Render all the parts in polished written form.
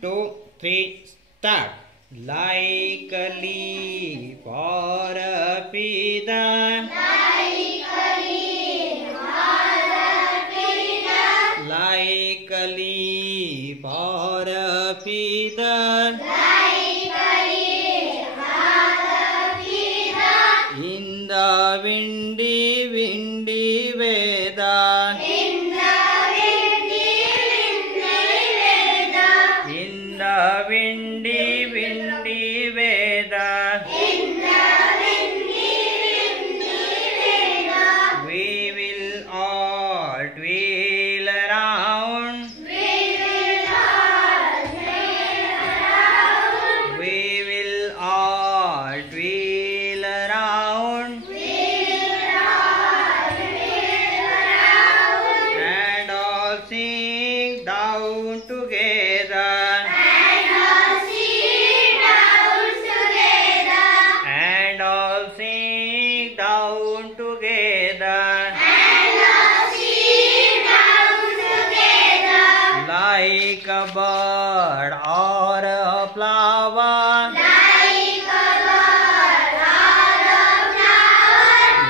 2, 3, start. Like a leaf or a feather. Like a leaf or a feather. Like a leaf or a feather. Like a leaf or a feather. In the windy, windy weather. In the windy, windy weather. In the windy, windy weather. In the windy, windy weather. We will all twirl around. We will all sail around. We will all twirl around. We will all sail around. And all sing down together. And all sit down together. And all sing down together. And all sit down together. Like a bird or a flower. Like a bird or a flower.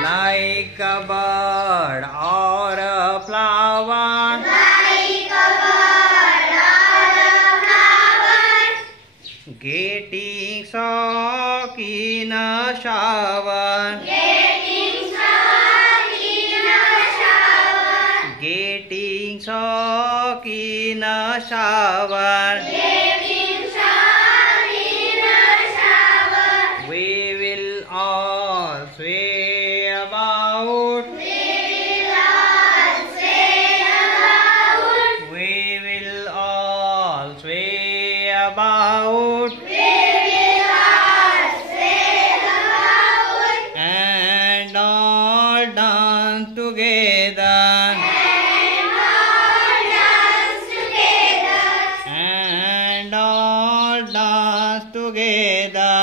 Like a bird or a flower. Like a bird or a flower. Getting soaked in a shower. Getting stuck in a shower. Getting soaked in a shower. Getting stuck in a shower. We will all sway about. We will all sail about. We will all sway about. We will all sail about. And all dance together. And all dance together. And all dance together.